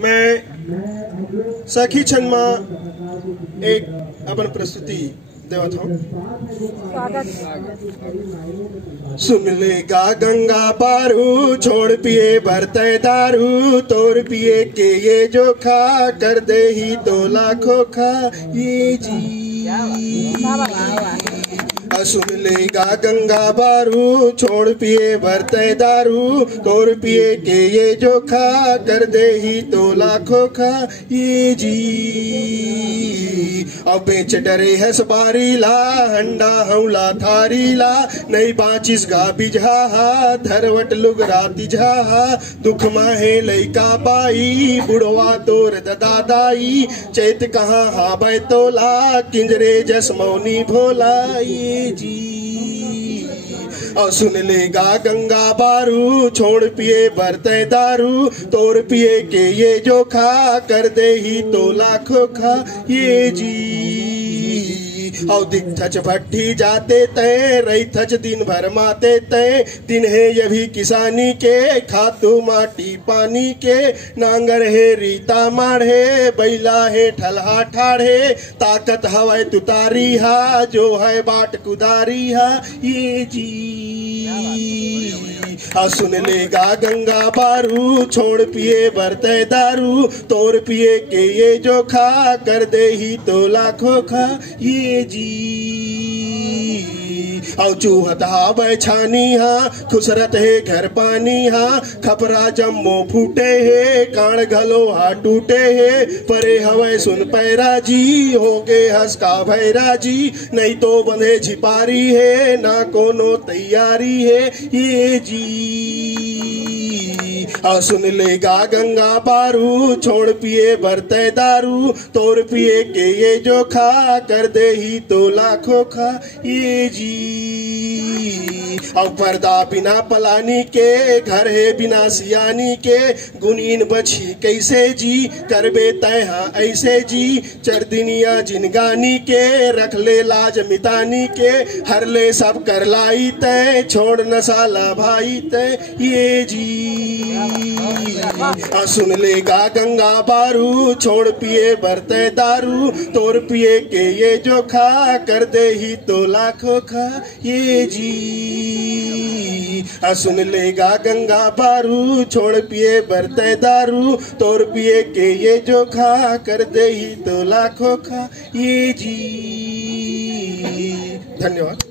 मैं सखी छन एक अपन प्रस्तुति देवत हूँ। सुन लेगा गंगा पारू छोड़ पिए भरते दारू, तोड़ पिए के ये जो खा कर दे ही तो लाखों खा ये जी। सुन लेगा गंगा बारू छोड़ पिए भरते दारू, तोड़ पिए के ये जो खा कर दे ही तो लाखों खा ये जी। अब बेच डरे है सबारी ला हंडा हौला थारी ला, नहीं बाचिस गा बिझा धरवट लुग राती झा, दुख माहे लैका पाई बुढ़वा तोर दादाई, चैत कहाँ हा बैतोला किंजरे जस मौनी भोला ये जी। और सुन लेगा गंगा बारू छोड़ पिए भरते दारू, तोड़ पिए के ये जो खा कर दे ही तो लाखों खा ये जी। और दिखच भट्टी जाते तय रही थच दिन भर माते तय, दिन है ये भी किसानी के खातू माटी पानी के, नांगर है रीता माढ़े बैला है ठलहा ठाढ़े, ताकत हवाए तुतारी हा जो है बाट कुदारी हा ये जी। सुन लेगा गंगा बारू छोड़ पिए भरते दारू, तोड़ पिए के ये जो खा कर दे ही तो लाखों खा ये जी। औ चूहता बैछानी हा खुसरत है घर पानी हा, खपरा जम्मो फूटे है कान घलो हा टूटे है, परे हवे सुन पैरा जी हो गे हंसका भैरा जी, नहीं तो बंधे छिपारी है ना कोनो तैयारी है ये जी। और सुन लेगा गंगा बारू छोड़ पिए भरते दारू, तोड़ पिए के ये जो खा कर दे ही तो लाखों खा ये जी। और पर्दा बिना पलानी के घर है बिना सियानी के, गुनीन बची कैसे जी करबे तय हाँ ऐसे जी, चरदिनिया जिनगानी के रख ले लाज मितानी के, हर ले सब कर लाई तय छोड़ न साला भाई तय ये जी। सुन लेगा गंगा बारू छोड़ पिए भरते दारू, तोड़ पिए के ये जो खा कर दे ही तो लाखों खा ये जी। सुन लेगा गंगा बारू छोड़ पिए भरते दारू, तोड़ पिए के ये जो खा कर दे ही तो लाखों खा ये जी। धन्यवाद।